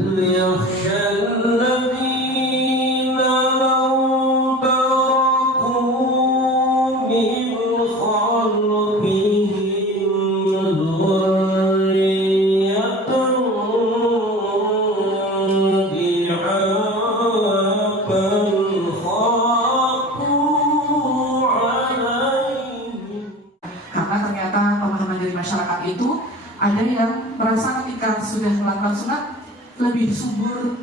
ليخشى الذين لو تركوا من خلفهم ذرية ضعافا خافوا عليهم. Karena ternyata teman-teman dari masyarakat itu ada yang merasa ketika sudah melakukan sunat lebih subur,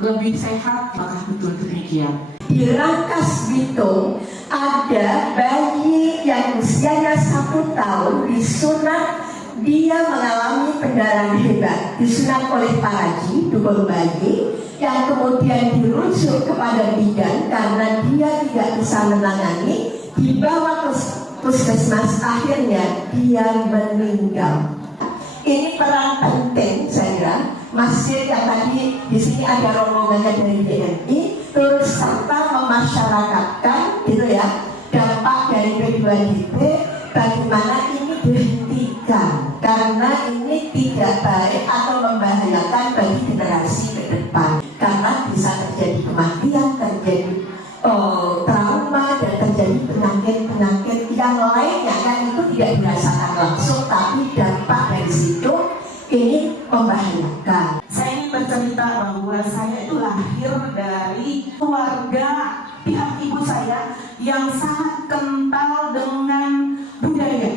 lebih sehat. Apakah betul demikian? Di Rangkas Bitung ada bayi yang usianya 1 tahun disunat, dia mengalami pendarahan hebat, disunat oleh paraji, dukun bayi, yang kemudian dirujuk kepada bidan karena dia tidak bisa menangani, dibawa ke puskesmas, akhirnya dia meninggal. Ini peran penting saya kira masjid yang tadi di sini ada rombongannya dari DMI turut serta memasyarakatkan gitu ya dampak dari P2GP, bagaimana ini dihentikan karena ini tidak baik atau membahayakan bagi generasi ke depan karena bisa terjadi kematian, terjadi trauma dan terjadi penyakit-penyakit yang lainnya kan itu tidak dirasakan langsung tapi dampak dari situ ini membahayakan. Saya ingin bercerita bahwa saya itu lahir dari keluarga pihak ibu saya yang sangat kental dengan budaya.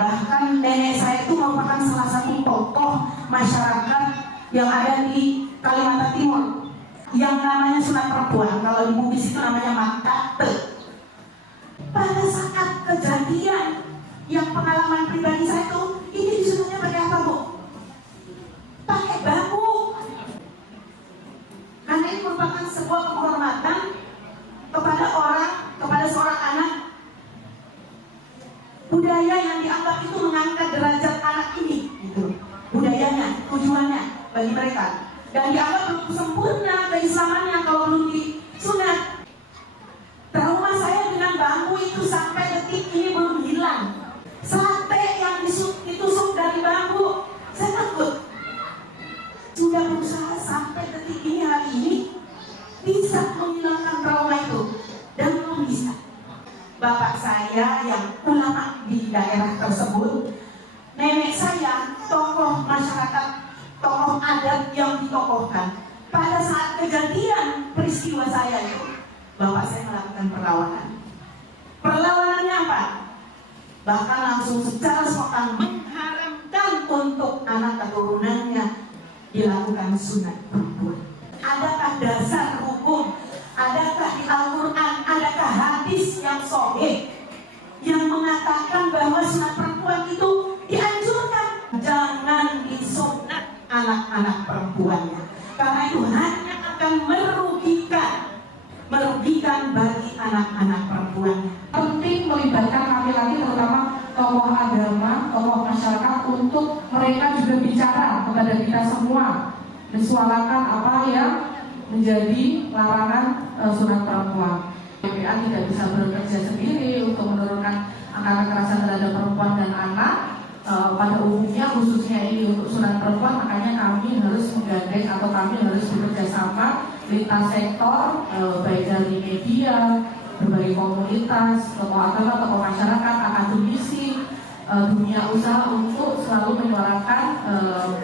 Bahkan nenek saya itu merupakan salah satu tokoh masyarakat yang ada di Kalimantan Timur yang namanya sunat perempuan. Kalau di Bugis itu namanya makate. Pada saat kejadian yang pengalaman pribadi saya itu, ini disunatnya pakai apa, Bu? Pakai bambu. Karena ini merupakan sebuah penghormatan kepada seorang anak. Budaya yang dianggap itu mengangkat derajat anak ini, gitu. Budayanya, tujuannya bagi mereka. Dan dianggap belum sempurna keislamannya kalau belum disunat. Trauma saya dengan bambu itu sampai detik ini belum hilang. Sate yang ditusuk dari bambu, saya takut. Sudah berusaha sampai detik ini hari ini bisa menghilangkan trauma itu dan belum bisa. Bapak saya yang ulama di daerah tersebut, nenek saya tokoh masyarakat, tokoh adat yang ditokohkan. Pada saat kejadian peristiwa saya itu, bapak saya melakukan perlawanan. Perlawanannya apa? Bahkan langsung secara spontan mengharamkan untuk anak keturunannya dilakukan sunat perempuan. Adakah dasar hukum? Adakah di Al-Quran? Adakah hadis yang sahih yang mengatakan bahwa sunat perempuan itu dianjurkan? Jangan disunat anak-anak perempuannya, karena itu hanya akan merugikan bagi anak-anak perempuannya. Penting melibatkan laki-laki, terutama tokoh agama, tokoh masyarakat, untuk mereka juga bicara kepada kita semua, mensuarakan apa yang menjadi larangan sunat perempuan. PPA tidak bisa bekerja sendiri untuk menurunkan angka kekerasan terhadap perempuan dan anak. Pada umumnya khususnya ini untuk sunat perempuan, makanya kami harus menggandeng atau kami harus bekerja sama lintas sektor, baik dari media, berbagai komunitas, tokoh agama, tokoh masyarakat, akademisi, dunia usaha untuk selalu menyuarakan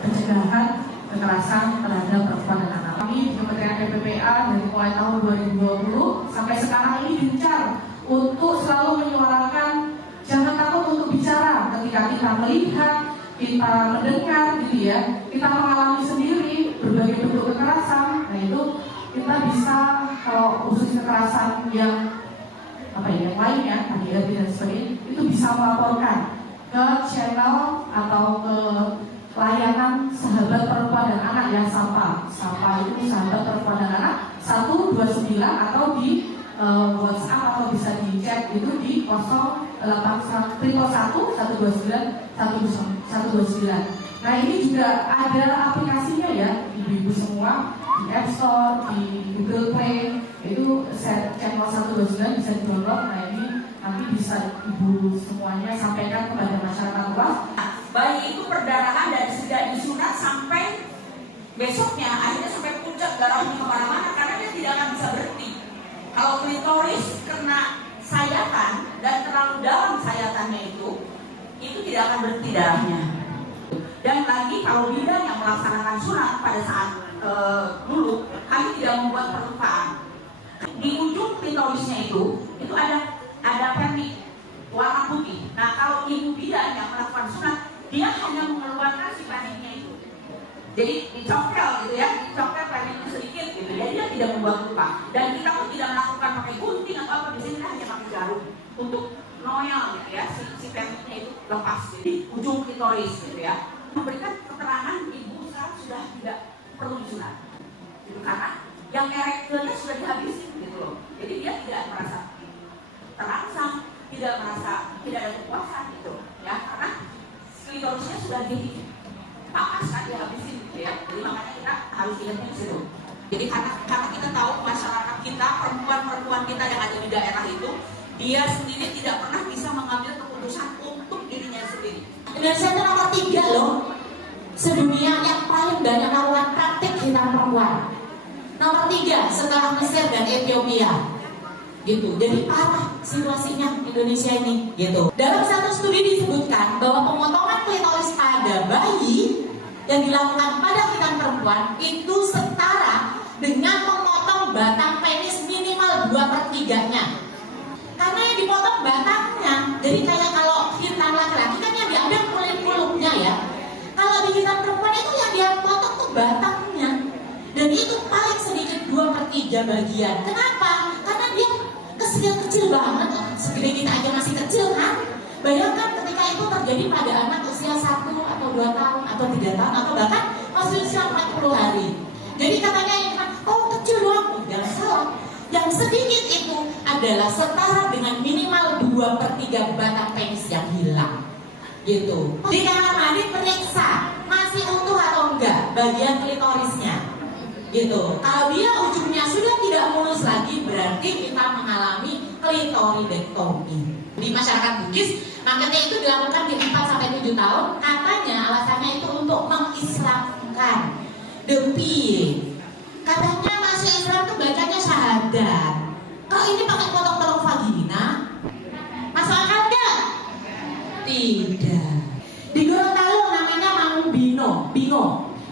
pencegahan kekerasan terhadap perempuan dan anak. Kami di Kementerian PPPA dari mulai tahun 2020 sampai sekarang ini gencar untuk selalu menyuarakan jangan takut untuk bicara ketika kita melihat, kita mendengar gitu ya, kita mengalami sendiri berbagai bentuk kekerasan. Nah itu kita bisa, kalau khusus kekerasan yang yang lainnya, KDRT dan sebagainya, itu bisa melaporkan ke channel atau ke layanan sahabat perempuan dan anak yang SAPA itu sahabat perempuan dan anak 129 atau di WhatsApp atau bisa di chat itu di 0811 129 129. Nah ini juga ada aplikasinya ya, ibu-ibu semua di App Store, di Google Play, itu channel 129 bisa di-download. Nah ini nanti bisa ibu semuanya sampaikan kepada masyarakat luas. Bayi itu perdarahan dari sejak disunat sampai besoknya akhirnya sampai puncak, darahnya kemana-mana karena dia tidak akan bisa berhenti. Kalau klitoris kena sayatan dan terlalu dalam sayatannya itu tidak akan berhenti darahnya. Dan lagi kalau bidan yang melaksanakan sunat pada saat dulu, kami tidak membuat perlukaan. Di ujung klitorisnya itu ada pernik warna putih. Nah kalau ibu bidan yang melakukan sunat, dia hanya mengeluarkan si perniknya itu. Jadi dicongkel gitu ya, dicongkel perniknya sedikit gitu. Jadi dia tidak membuat luka. Dan kita pun tidak melakukan pakai gunting atau apa, di sini kita hanya pakai jarum untuk noel gitu ya, si perniknya itu lepas jadi ujung klitoris gitu ya. Memberikan keterangan ibu sudah tidak perlu disunat gitu, karena yang erektilnya sudah dihabisin gitu loh. Jadi dia tidak merasa terangsang, tidak merasa tidak ada kepuasan gitu ya, karena klitorisnya sudah dipangkas kan, dihabisin gitu ya. Jadi makanya kita harus ingatnya di situ. Jadi karena kita tahu masyarakat kita, perempuan-perempuan kita yang ada di daerah itu, dia sendiri tidak pernah bisa mengambil keputusan untuk dirinya sendiri. Indonesia itu nomor 3 loh sedunia yang paling banyak melakukan praktik hitam perempuan. Nomor 3 setelah Mesir dan Ethiopia gitu. Jadi parah situasinya Indonesia ini gitu. Dalam satu studi disebutkan bahwa pemotongan klitoris pada bayi yang dilakukan pada hitam perempuan itu setara dengan memotong batang penis minimal 2/3-nya. Karena yang dipotong batangnya, jadi kayak kalau hitam laki-laki kan yang diambil kulit-kulitnya ya. Kalau di hitam perempuan itu yang dia potong tuh batangnya. Dan itu paling sedikit 2/3 bagian. Kenapa? Karena dia kecil banget, segede kita aja masih kecil kan. Bayangkan ketika itu terjadi pada anak usia 1 atau 2 tahun atau 3 tahun atau bahkan masih usia 40 hari. Jadi katanya yang kecil doang, jangan salah. Yang sedikit itu adalah setara dengan minimal 2/3 batang penis yang hilang gitu. Di kamar mandi periksa masih utuh atau enggak bagian klitorisnya gitu. Kalau dia ujungnya sudah tidak mulus lagi, berarti kita mengalami klitoridektomi. Di masyarakat Bugis makanya itu dilakukan di 4-7 tahun. Katanya alasannya itu untuk mengislamkan depi. Katanya masuk Islam tuh bacanya syahadat. Kalau ini pakai potong-potong vagina, masuk akal enggak? Tidak. Di Gorontalo namanya Mangun Bingo.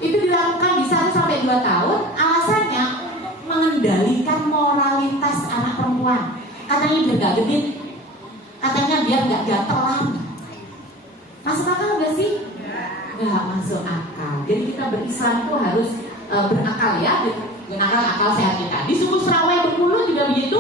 Itu dilakukan di 1-2 tahun. Alasannya untuk mengendalikan moralitas anak perempuan. Katanya biar gak genit. Katanya biar gak gatelan. Masuk akal gak sih? Gak masuk akal. Jadi kita berislam tuh harus berakal ya, gunakan akal sehat kita. Di suku Serawai Bengkulu juga begitu,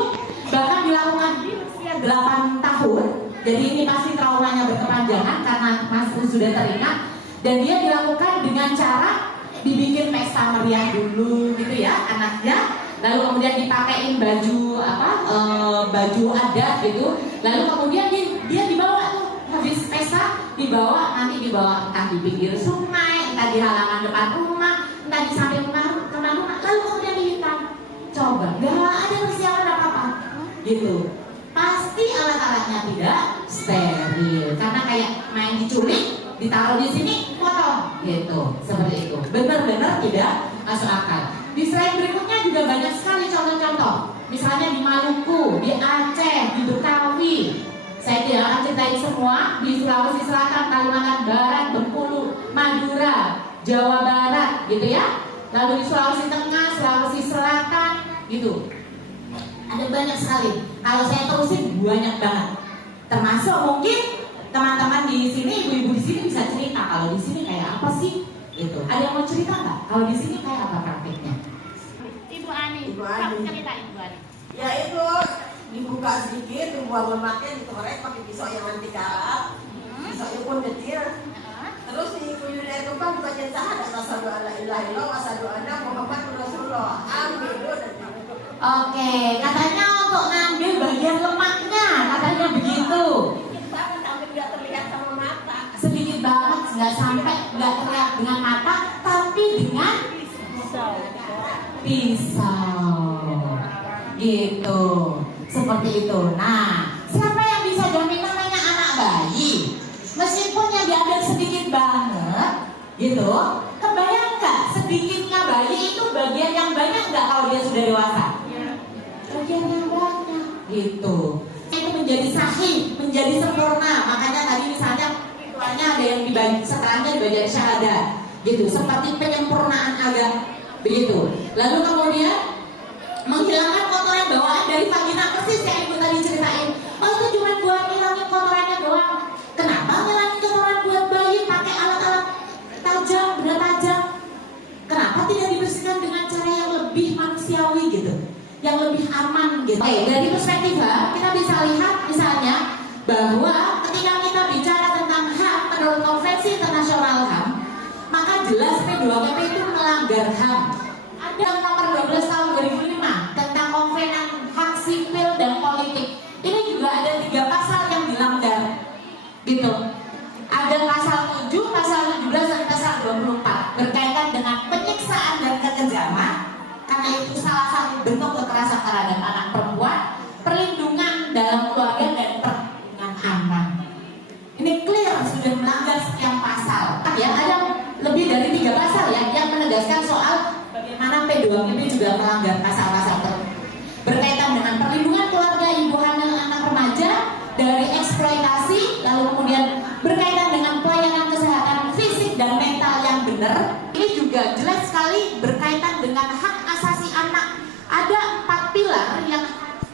bahkan dilakukan di usia 8 tahun. Jadi ini pasti traumanya berkepanjangan karena masih sudah teringat. Dan dia dilakukan dengan cara dibikin pesta meriah dulu gitu ya anaknya, lalu kemudian dipakein baju adat gitu, lalu kemudian dia dibawa tuh habis pesta, dibawa entah di pinggir sungai, entah di halaman depan rumah, entah di samping rumah, lalu kemudian dihitam. Coba, gak ada persiapan apa-apa gitu. Pasti alat-alatnya tidak steril karena kayak main diculik, ditaruh di sini, potong gitu, seperti itu. Benar-benar tidak masuk akal. Di slide berikutnya juga banyak sekali contoh-contoh. Misalnya di Maluku, di Aceh, di Betawi. Saya tidak akan ceritain semua. Di Sulawesi Selatan, Kalimantan Barat, Bengkulu, Madura, Jawa Barat, gitu ya. Lalu di Sulawesi Tengah, Sulawesi Selatan, gitu. Ada banyak sekali. Kalau saya terusin banyak banget. Termasuk mungkin teman-teman di sini, ibu-ibu di sini bisa cerita kalau di sini kayak apa sih? Gitu. Ada yang mau cerita nggak? Kalau di sini kayak apa praktiknya? Ibu Ani. Cerita Ibu Ani. Ya itu dibuka sedikit, dibuang lemaknya, dikorek pakai pisau yang anti karat. Pisaunya pun kecil. Terus di kuyuh dari tumpah baca syahadat asyhadu alla ilaha illallah wa asyhadu anna muhammadar rasulullah. Amin. Oke, katanya untuk ngambil bagian lemaknya, katanya begitu. Sampai tidak terlihat sama mata. Sedikit banget, nggak sampai, nggak terlihat dengan mata, tapi dengan pisau. Gitu, seperti itu. Nah, siapa yang bisa jamin namanya anak bayi? Meskipun yang diambil sedikit banget, gitu. Kebayang nggak sedikitnya nggak kalau dia sudah dewasa? Bagian yang banyak gitu. Itu menjadi sahih, menjadi sempurna. Makanya tadi misalnya tuanya ada yang dibagi, setelahnya dibagi syahadah gitu, seperti penyempurnaan agama begitu. Lalu kemudian menghilangkan kotoran bawaan dari vagina, persis yang ibu tadi ceritain. Oh itu cuma buat ngilangin kotorannya doang. Kenapa ngilangin kotoran buat bayi pakai alat-alat tajam, benda tajam? Kenapa tidak dibersihkan dengan cara yang lebih manusiawi gitu, yang lebih aman gitu? Oke, dari perspektif HAM kita bisa lihat misalnya bahwa ketika kita bicara tentang HAM menurut Konvensi Internasional HAM, maka jelas P2GP itu melanggar HAM. Ada nomor 12 tahun 2005 tentang Konvenan Hak Sipil dan Politik. Ini juga ada 3 pasal yang dilanggar, gitu. Ada pasal 7, pasal 17 dan pasal 24 berkaitan dengan penyiksaan dan kekejaman, karena itu salah satu bentuk kekerasan terhadap anak perempuan, perlindungan dalam keluarga dan perlindungan anak. Ini clear sudah melanggar sekian pasal. Ya, ada lebih dari 3 pasal ya yang menegaskan soal bagaimana P2GP juga melanggar pasal-pasal tersebut berkaitan dengan perlindungan keluarga, ibu hamil, anak remaja dari eksploitasi, lalu kemudian berkaitan dengan pelayanan kesehatan fisik dan mental yang benar. Ini juga jelas sekali berkaitan dengan hak asasi anak. Ada 4 pilar yang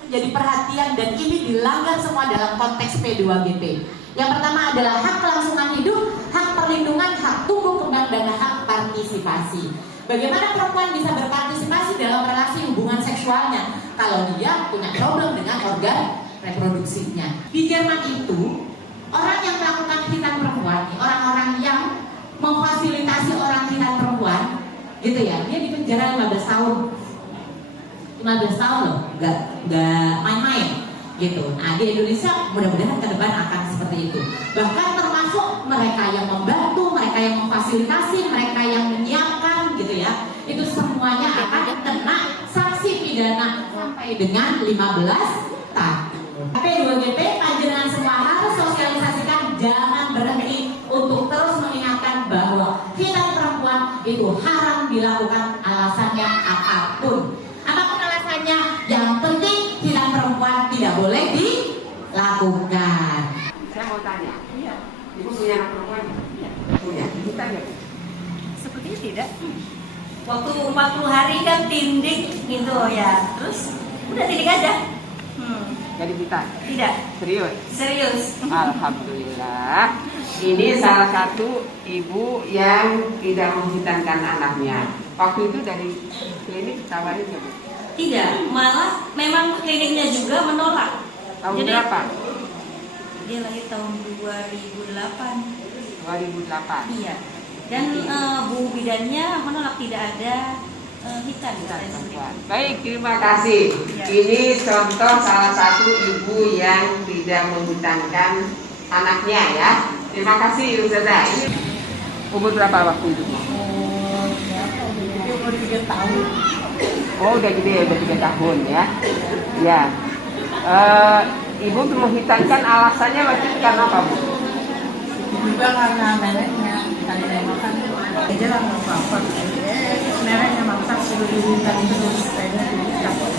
menjadi perhatian dan ini dilanggar semua dalam konteks P2GP. Yang pertama adalah hak kelangsungan hidup, hak perlindungan, hak tumbuh kembang, dan hak partisipasi. Bagaimana perempuan bisa berpartisipasi dalam relasi hubungan seksualnya kalau dia punya problem dengan organ reproduksinya? Di Jerman itu, orang yang melakukan hitan perempuan, orang-orang yang memfasilitasi orang hitan perempuan, gitu ya, dia dipenjara 15 tahun. 15 tahun loh, nggak main-main. Gitu. Nah di Indonesia mudah-mudahan ke depan akan seperti itu. Bahkan termasuk mereka yang membantu, mereka yang memfasilitasi, mereka yang menyiapkan gitu ya. Itu semuanya akan kena sanksi pidana sampai dengan 15 tahun. P2GP panjenengan semua harus sosialisasikan, jangan berhenti untuk terus mengingatkan bahwa hitan perempuan itu haram dilakukan, alasannya apapun. Apapun alasannya, yang penting hitan perempuan tidak boleh dilakukan. Saya mau tanya, ibu punya anak perempuan? Punya, kita ya? Sepertinya tidak. Waktu 40 hari kan tindik gitu ya, terus udah tindik aja. Jadi kita? Tidak. Serius? Serius. Alhamdulillah. Ini salah satu ibu yang tidak menghitankan anaknya. Waktu itu dari klinik tawarin ya Bu? Tidak, malah memang kliniknya juga menolak. Tahun berapa? Dia lahir tahun 2008. 2008. Iya. Dan Bu bidannya menolak, tidak ada hitan. Baik, terima kasih. Ya. Ini contoh salah satu ibu yang tidak menghitankan anaknya ya. Terima kasih Ustazah. Ini umur berapa waktu itu? Umur 3 tahun. Oh udah gede ya, udah 3 tahun ya. Ya. Ibu menghitankan alasannya waktu itu karena apa Bu? Juga karena neneknya tadi saya makan aja lah nggak apa-apa. Neneknya maksa suruh diminta terus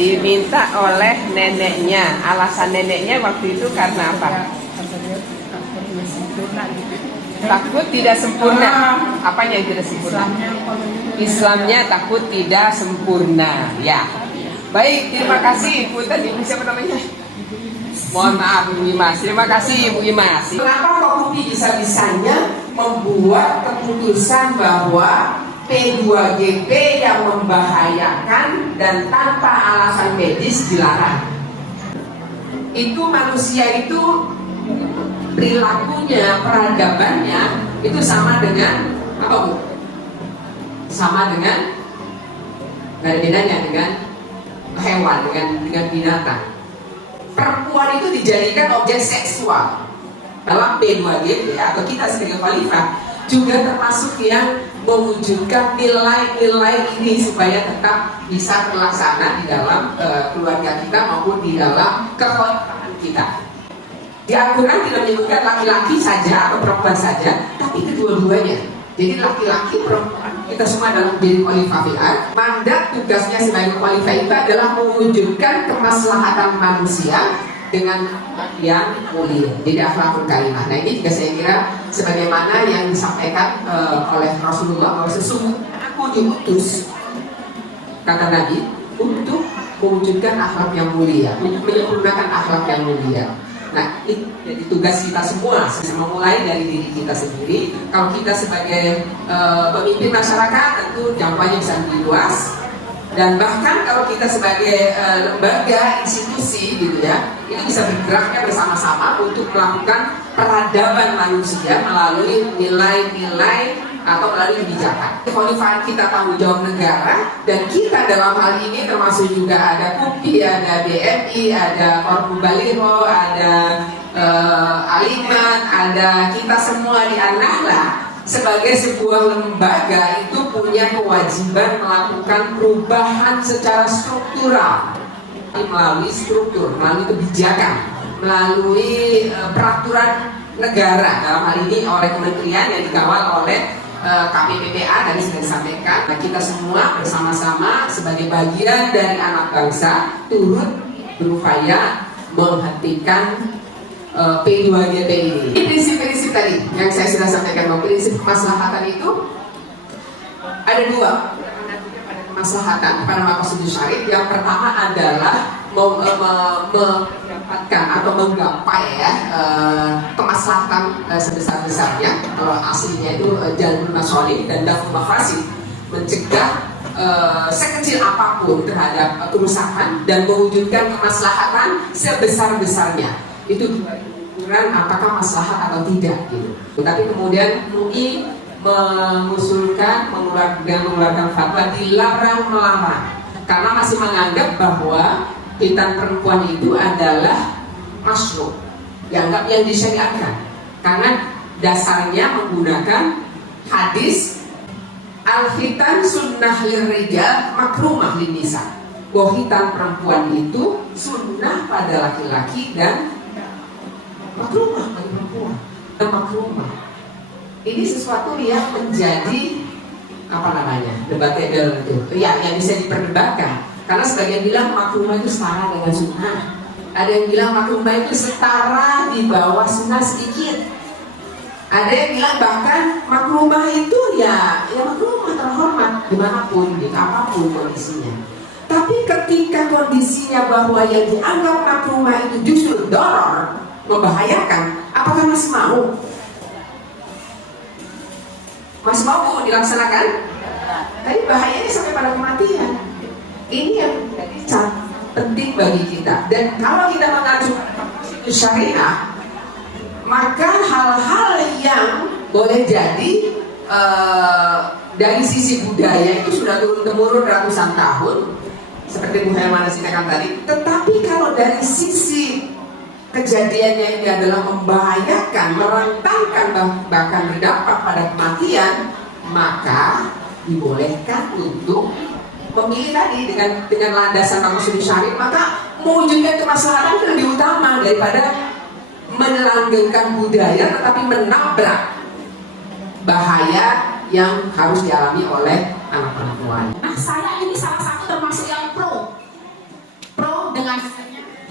Diminta oleh neneknya. Alasan neneknya waktu itu karena apa? Takut tidak sempurna. Apanya yang tidak sempurna? Islamnya takut tidak sempurna. Ya. Baik, terima kasih Ibu. Tadi siapa namanya? Mohon maaf Ibu Imas. Terima kasih Ibu Imas. Kenapa kok UPI bisa-bisanya membuat keputusan bahwa P2GP yang membahayakan dan tanpa alasan medis dilarang? Itu manusia itu perilakunya, peradabannya itu sama dengan apa Bu? Sama dengan, nggak ada bedanya dengan hewan, dengan binatang. Perempuan itu dijadikan objek seksual dalam P2GP atau kita sebagai khalifah juga termasuk yang mewujudkan nilai-nilai ini supaya tetap bisa terlaksana di dalam keluarga kita maupun di dalam kekhalifahan kita. Di Al-Quran tidak menyebutkan laki-laki saja atau perempuan saja, tapi kedua-duanya. Jadi laki-laki perempuan kita semua adalah menjadi khalifah fil ardh. Mandat tugasnya sebagai khalifah itu adalah mewujudkan kemaslahatan manusia dengan yang mulia, jadi akhlakul karimah. Nah ini juga saya kira sebagaimana yang disampaikan oleh Rasulullah bahwa sesungguhnya aku diutus, kata Nabi, untuk mewujudkan akhlak yang mulia, untuk menyempurnakan akhlak yang mulia. Nah ini jadi tugas kita semua, memulai dari diri kita sendiri. Kalau kita sebagai pemimpin masyarakat tentu jangkauannya bisa lebih luas. Dan bahkan kalau kita sebagai lembaga, institusi gitu ya, ini bisa bergeraknya bersama-sama untuk melakukan peradaban manusia melalui nilai-nilai atau melalui kebijakan. Kekhalifahan kita tanggung jawab negara, dan kita dalam hal ini termasuk juga ada KUPI, ada BMI, ada Korpu Baliho, ada Aliman, ada kita semua di An-Nahlah. Sebagai sebuah lembaga itu punya kewajiban melakukan perubahan secara struktural melalui struktur, melalui kebijakan, melalui peraturan negara, dalam hal ini oleh kementerian yang dikawal oleh KPPPA tadi sudah disampaikan. Nah, kita semua bersama-sama sebagai bagian dari anak bangsa turut berupaya menghentikan P2GP ini. Ini prinsip-prinsip tadi yang saya sudah sampaikan, bahwa prinsip kemaslahatan itu ada dua. Kemaslahatan pada maqasidus syar'i, yang pertama adalah mendapatkan atau menggapai ya kemaslahatan sebesar-besarnya. Kalau aslinya itu jalbul masalih dan daf'ul mafasid, mencegah sekecil apapun terhadap kerusakan dan mewujudkan kemaslahatan sebesar-besarnya. Itu ukuran apakah maslahat atau tidak gitu. Tapi kemudian MUI mengusulkan mengeluarkan fatwa dilarang melarang, karena masih menganggap bahwa khitan perempuan itu adalah masyru', dianggap yang disyariatkan, karena dasarnya menggunakan hadis al-khitan sunnah lirrijal makrumah linnisa, bahwa khitan perempuan itu sunnah pada laki-laki dan makrumah bagi perempuan. Dan makrumah ini sesuatu yang menjadi debatable itu, ya, yang bisa diperdebatkan. Karena sebagian bilang makrumah itu setara dengan sunnah, ada yang bilang makrumah itu setara di bawah sunnah sedikit, ada yang bilang bahkan makrumah itu ya makrumah terhormat dimanapun, gitu, apapun kondisinya. Tapi ketika kondisinya bahwa yang dianggap makrumah itu justru doror, membahayakan, apakah masih mau? Masih mau dilaksanakan? Tapi bahayanya sampai pada kematian. Ini yang penting bagi kita. Dan kalau kita mengacu syariah, maka hal-hal yang boleh jadi dari sisi budaya itu sudah turun-temurun ratusan tahun, seperti Bu Hermana ceritakan tadi. Tetapi kalau dari sisi kejadiannya ini adalah membahayakan, merentangkan, bahkan berdampak pada kematian, maka dibolehkan untuk memilih tadi dengan landasan maqasidus syar'i. Maka mewujudkan kemaslahatan itu lebih utama daripada melanggengkan budaya tetapi menabrak bahaya yang harus dialami oleh anak perempuan. Nah, saya ini salah satu termasuk yang pro dengan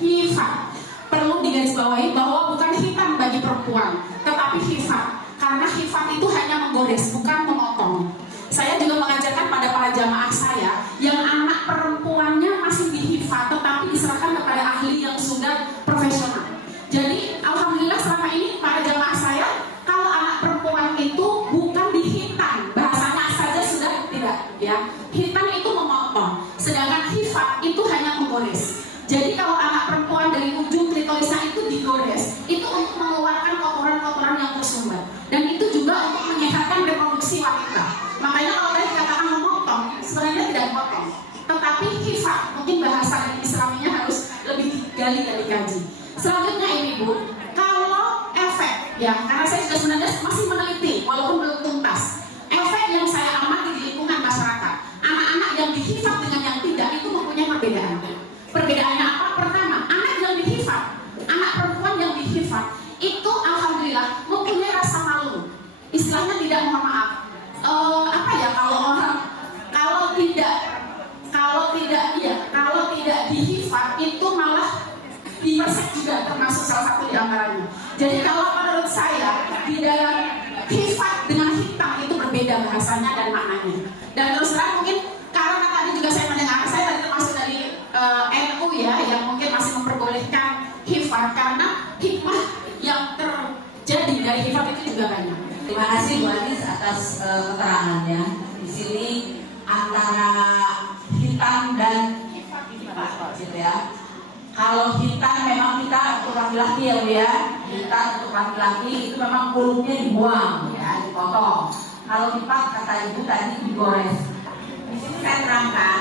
hifat. Perlu digarisbawahi bahwa bukan hitam bagi perempuan, tetapi hifat. Karena hifat itu hanya menggores, bukan memotong. Saya juga mengajarkan pada para jamaah saya yang anak perempuannya masih dihifat, tetapi diserahkan kepada ahli yang sudah profesional. Jadi alhamdulillah selama ini para jamaah saya, kalau anak perempuan itu bukan dihitam, bahasanya saja sudah tidak, ya. Hitam itu memotong, sedangkan hifat itu hanya menggores. Jadi kalau anak perempuan dari ujung klitorisnya itu digores, itu untuk mengeluarkan kotoran-kotoran yang tersumbat, dan itu juga untuk menyehatkan reproduksi wanita. Makanya kalau tadi dikatakan memotong, sebenarnya tidak memotong, tetapi hifat, mungkin bahasa Islaminya harus lebih digali dan dikaji. Selanjutnya ini Bu, kalau efek, ya karena saya juga sebenarnya masih meneliti, walaupun belum tuntas, efek yang saya amati di lingkungan masyarakat, anak-anak yang dihifat dengan yang tidak itu mempunyai perbedaan. Perbedaannya apa? Pertama, anak yang dihifat, anak perempuan yang dihifat itu alhamdulillah mempunyai rasa malu. Istilahnya tidak, mohon maaf, kalau orang kasih Bu Anis atas keterangannya. Di sini antara hitam dan hifat gitu ya. Kalau hitam memang kita untuk laki-laki ya Bu ya. Hitam untuk laki-laki itu memang kulitnya dibuang ya, dipotong. Kalau hifat kata Ibu tadi digores. Di sini saya terangkan,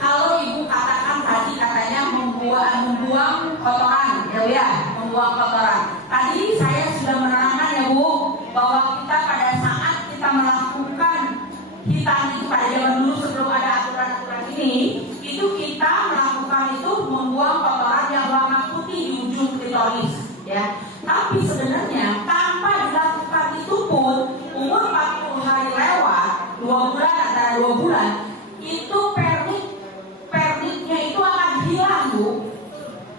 kalau Ibu katakan tadi katanya membuang kotoran ya Bu ya, membuang kotoran. Tadi saya sudah menerangkan ya Bu bahwa kita pada saat kita melakukan hitam itu pada zaman dulu sebelum ada aturan-aturan ini, itu kita melakukan itu membuang kotoran yang warna putih di ujung klitoris ya. Tapi sebenarnya tanpa dilakukan itu pun umur 40 hari lewat 2 bulan antara 2 bulan itu permitnya itu akan hilang Bu,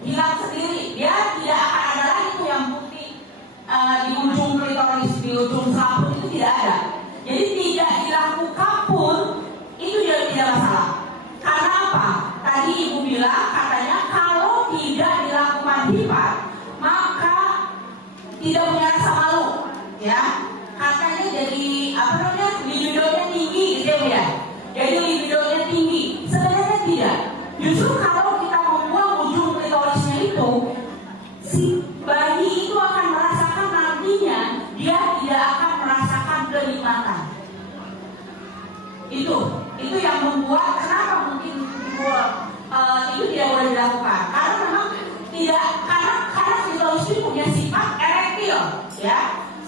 hilang sendiri. Dia tidak akan ada lagi tuh yang putih di ujung klitoris, di ujung selaput itu tidak ada. Jadi tidak dilakukan pun itu tidak masalah. Karena apa? Tadi Ibu bilang katanya kalau tidak dilakukan hifat maka tidak punya rasa malu, ya. Katanya jadi apa namanya libidonya tinggi gitu ya. Jadi libidonya tinggi. Sebenarnya tidak. Justru kalau kita membuang ujung klitorisnya itu, si bayi itu akan merasakan nantinya dia tidak akan merasakan kenikmatan. Itu yang membuat kenapa mungkin itu tidak boleh dilakukan. Karena memang tidak karena klitoris itu punya sifat erektil, ya.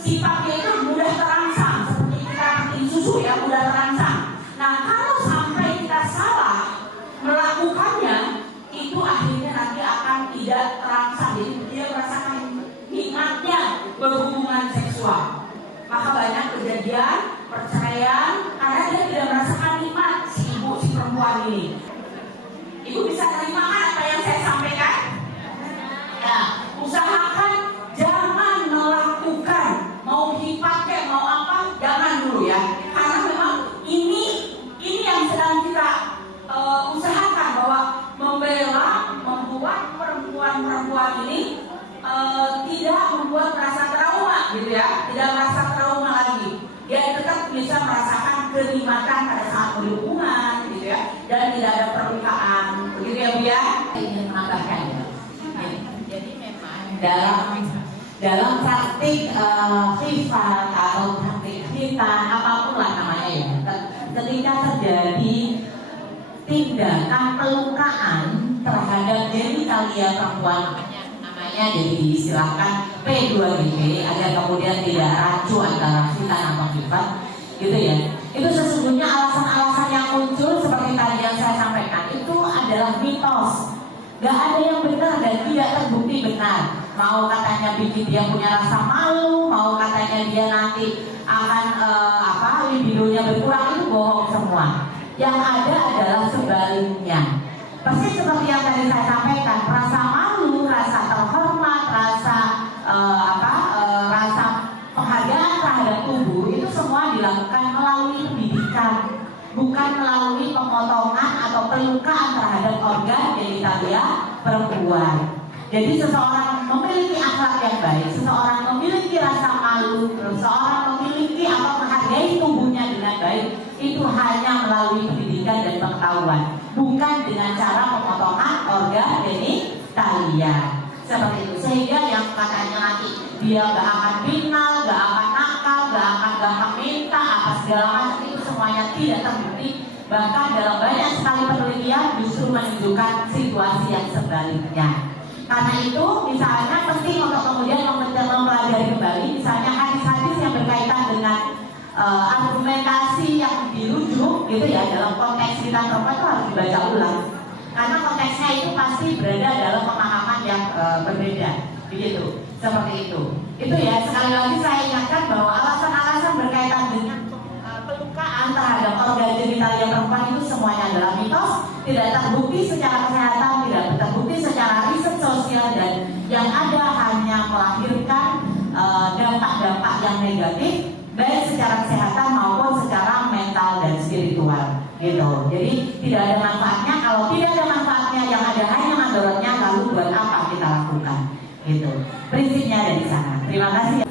Sifatnya itu mudah terangsang seperti kita bikin susu ya, mudah terangsang. Nah kalau sampai kita salah melakukannya, itu akhirnya nanti akan tidak terangsang. Jadi dia merasakan nikmatnya berhubungan seksual. Maka banyak kejadian perceraian karena dia tidak merasakan nikmat si perempuan ini. Ibu bisa terima kan apa yang saya sampaikan? Ya, usahakan jangan melakukan mau hifat mau apa, jangan dulu ya. Karena memang ini yang sedang kita usahakan bahwa membuat perempuan ini tidak membuat merasa trauma gitu ya, tidak merasa trauma lagi. Dia tetap bisa merasakan kenikmatan pada saat berhubungan gitu ya, dan tidak ada pernikahan begitu ya Bu ya. Ingin menambahkan ya. Jadi memang dalam praktik hifat atau praktik hitam apapun lah namanya ya, ketika terjadi tindakan pelukaan terhadap genitalia perempuan, namanya jadi diistilahkan P2GP agar kemudian tidak rancu antara hitam atau hifat gitu ya. Itu sesungguhnya alasan-alasan yang muncul seperti tadi yang saya sampaikan itu adalah mitos. Gak ada yang benar dan tidak terbukti benar. Mau katanya bikin dia punya rasa malu, mau katanya dia nanti akan libidonya berkurang, itu bohong semua. Yang ada adalah sebaliknya. Persis seperti yang tadi saya sampaikan, rasa malu, rasa terhormat, rasa rasa penghargaan terhadap tubuh itu semua dilakukan melalui pendidikan, bukan melalui pemotongan atau pelukaan terhadap organ genitalia perempuan. Jadi seseorang memiliki akhlak yang baik, seseorang memiliki rasa malu, seseorang memiliki atau menghargai tubuhnya dengan baik, itu hanya melalui pendidikan dan pengetahuan, bukan dengan cara pemotongan organ genitalia seperti itu. Sehingga yang katanya nanti dia gak akan binal, gak akan nakal, gak akan gampang minta apa segala macam, itu semuanya tidak terbukti. Bahkan dalam banyak sekali penelitian justru menunjukkan situasi yang sebaliknya. Karena itu misalnya penting untuk kemudian mempelajari kembali misalnya hadis-hadis yang berkaitan dengan argumentasi yang dirujuk gitu ya dalam konteks kita perempuan itu harus dibaca ulang. Karena konteksnya itu pasti berada dalam pemahaman yang berbeda, begitu, seperti itu. Itu ya, sekali lagi saya ingatkan bahwa alasan-alasan berkaitan dengan pelukaan terhadap organ genitalia perempuan itu semuanya adalah mitos, tidak terbukti secara kesehatan, tidak terbukti secara riset sosial, dan yang ada hanya melahirkan dampak-dampak yang negatif, baik secara kesehatan maupun secara mental dan spiritual. Gitu. Jadi tidak ada manfaatnya. Kalau tidak ada manfaatnya, yang ada hanya mandorotnya, lalu buat apa kita lakukan? Gitu. Prinsipnya dari sana. Terima kasih.